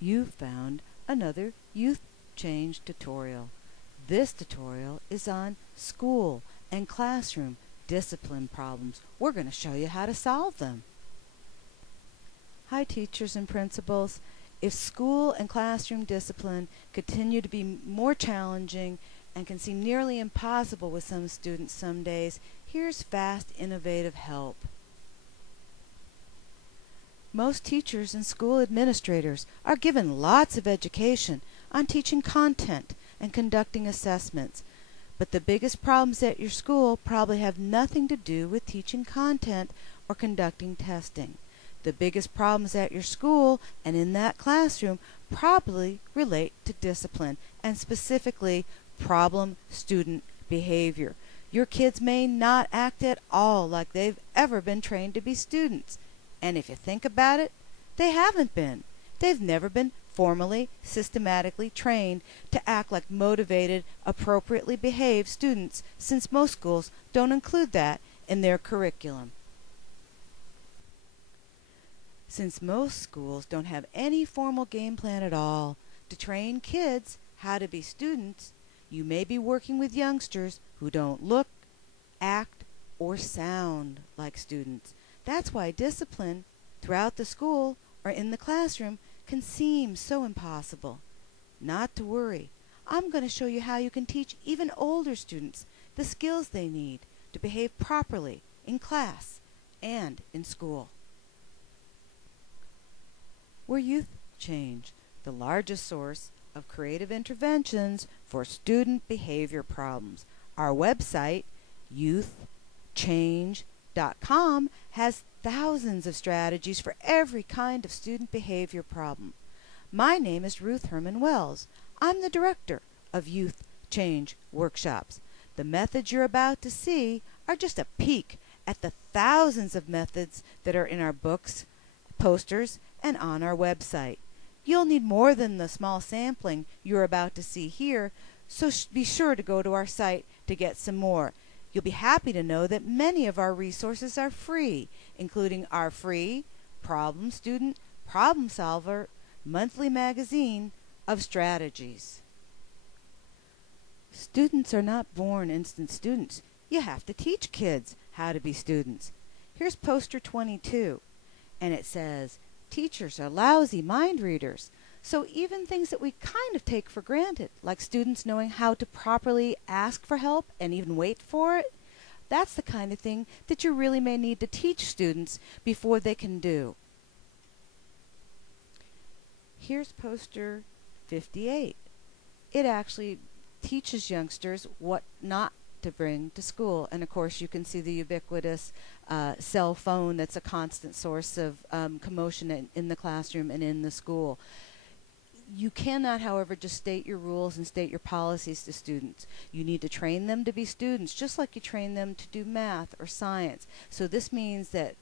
You've found another Youth Change tutorial. This tutorial is on school and classroom discipline problems. We're going to show you how to solve them. Hi teachers and principals. If school and classroom discipline continue to be more challenging and can seem nearly impossible with some students some days, here's fast, innovative help. Most teachers and school administrators are given lots of education on teaching content and conducting assessments, but the biggest problems at your school probably have nothing to do with teaching content or conducting testing. The biggest problems at your school and in that classroom probably relate to discipline, and specifically problem student behavior. Your kids may not act at all like they've ever been trained to be students. And if you think about it, they haven't been. They've never been formally, systematically trained to act like motivated, appropriately behaved students, since most schools don't include that in their curriculum. Since most schools don't have any formal game plan at all to train kids how to be students, you may be working with youngsters who don't look, act, or sound like students. That's why discipline throughout the school or in the classroom can seem so impossible. Not to worry. I'm going to show you how you can teach even older students the skills they need to behave properly in class and in school. We're Youth Change, the largest source of creative interventions for student behavior problems. Our website, youthchange.com, has thousands of strategies for every kind of student behavior problem. My name is Ruth Herman Wells. I'm the director of Youth Change Workshops. The methods you're about to see are just a peek at the thousands of methods that are in our books, posters, and on our website. You'll need more than the small sampling you're about to see here, so be sure to go to our site to get some more. You'll be happy to know that many of our resources are free, including our free Problem Student, Problem Solver monthly magazine of strategies. Students are not born instant students. You have to teach kids how to be students. Here's poster 22, and it says, teachers are lousy mind readers. So even things that we kind of take for granted, like students knowing how to properly ask for help and even wait for it, that's the kind of thing that you really may need to teach students before they can do. Here's poster 58. It actually teaches youngsters what not to bring to school. And of course you can see the ubiquitous cell phone that's a constant source of commotion in the classroom and in the school. You cannot, however, just state your rules and state your policies to students. You need to train them to be students, just like you train them to do math or science. So this means that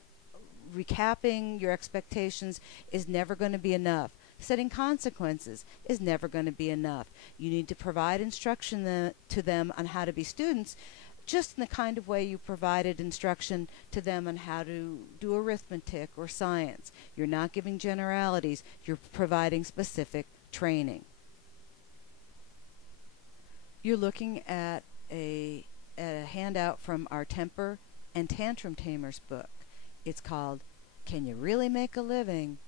recapping your expectations is never going to be enough. Setting consequences is never going to be enough. You need to provide instruction to them on how to be students, just in the kind of way you provided instruction to them on how to do arithmetic or science. You're not giving generalities, you're providing specific training. You're looking at a handout from our Temper and Tantrum Tamers book. It's called Can You Really Make a Living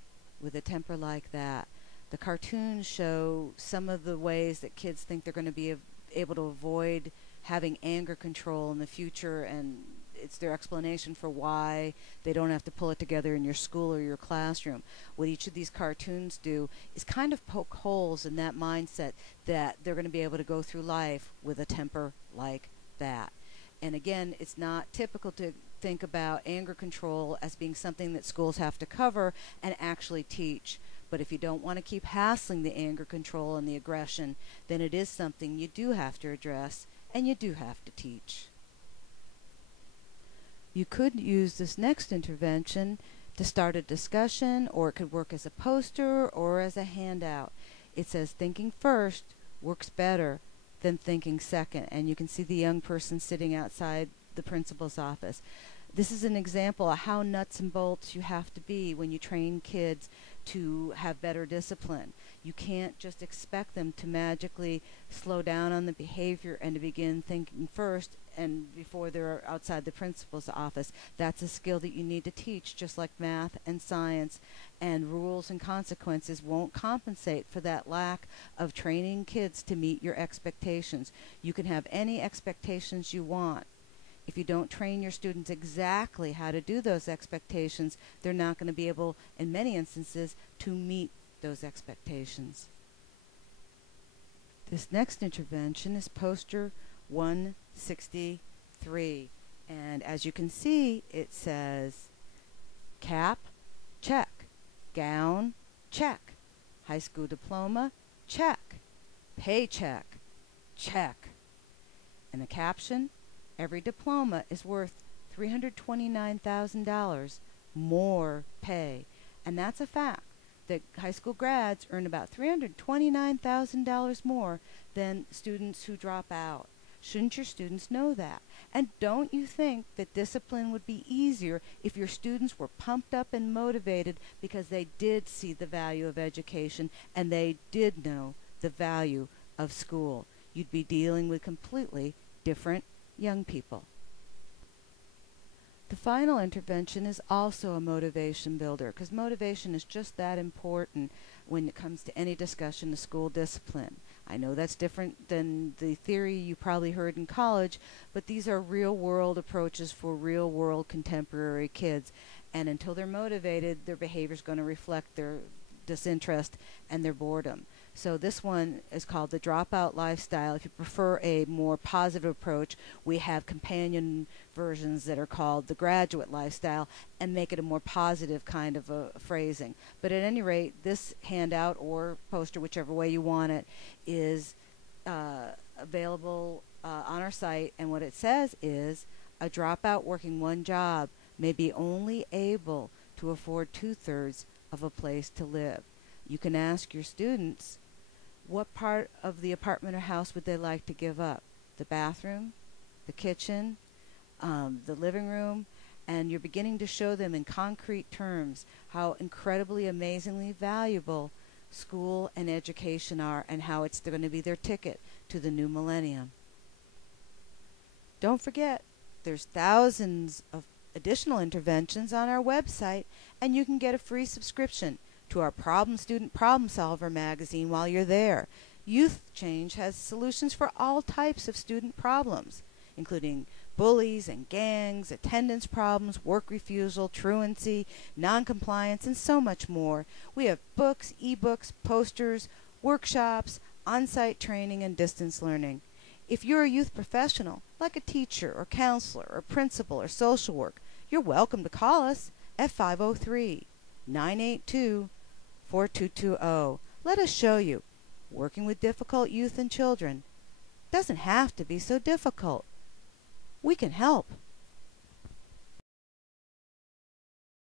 with a Temper Like That? The cartoons show some of the ways that kids think they're going to be able to avoid having anger control in the future, and it's their explanation for why they don't have to pull it together in your school or your classroom. What each of these cartoons do is kind of poke holes in that mindset that they're going to be able to go through life with a temper like that. And again, it's not typical to think about anger control as being something that schools have to cover and actually teach. But if you don't want to keep hassling the anger control and the aggression, then it is something you do have to address and you do have to teach. You could use this next intervention to start a discussion, or it could work as a poster or as a handout. It says thinking first works better than thinking second, and you can see the young person sitting outside the principal's office. This is an example of how nuts and bolts you have to be when you train kids to have better discipline. You can't just expect them to magically slow down on the behavior and to begin thinking first and before they're outside the principal's office. That's a skill that you need to teach, just like math and science, and rules and consequences won't compensate for that lack of training kids to meet your expectations. You can have any expectations you want. If you don't train your students exactly how to do those expectations, they're not going to be able, in many instances, to meet those expectations. This next intervention is poster 163. And as you can see, it says cap, check. Gown, check. High school diploma, check. Paycheck, check. And the caption, every diploma is worth $329,000 more pay. And that's a fact, that high school grads earn about $329,000 more than students who drop out. Shouldn't your students know that? And don't you think that discipline would be easier if your students were pumped up and motivated because they did see the value of education and they did know the value of school? You'd be dealing with completely different young people. The final intervention is also a motivation builder, because motivation is just that important when it comes to any discussion of school discipline. I know that's different than the theory you probably heard in college, but these are real-world approaches for real-world contemporary kids. And until they're motivated, their behavior is going to reflect their disinterest and their boredom. So this one is called the Dropout Lifestyle. If you prefer a more positive approach, we have companion versions that are called the Graduate Lifestyle and make it a more positive kind of a phrasing. But at any rate, this handout or poster, whichever way you want it, is available on our site. And what it says is, a dropout working one job may be only able to afford 2/3 of a place to live. You can ask your students, what part of the apartment or house would they like to give up? The bathroom, the kitchen, the living room, and you're beginning to show them in concrete terms how incredibly, amazingly valuable school and education are, and how it's going to be their ticket to the new millennium. Don't forget, there's thousands of additional interventions on our website, and you can get a free subscription to our Student Problem Solver magazine while you're there. Youth Change has solutions for all types of student problems, including bullies and gangs, attendance problems, work refusal, truancy, noncompliance, and so much more. We have books, ebooks, posters, workshops, on-site training, and distance learning. If you're a youth professional, like a teacher or counselor or principal or social work, you're welcome to call us at 503-982-4220. Let us show you, working with difficult youth and children doesn't have to be so difficult. We can help.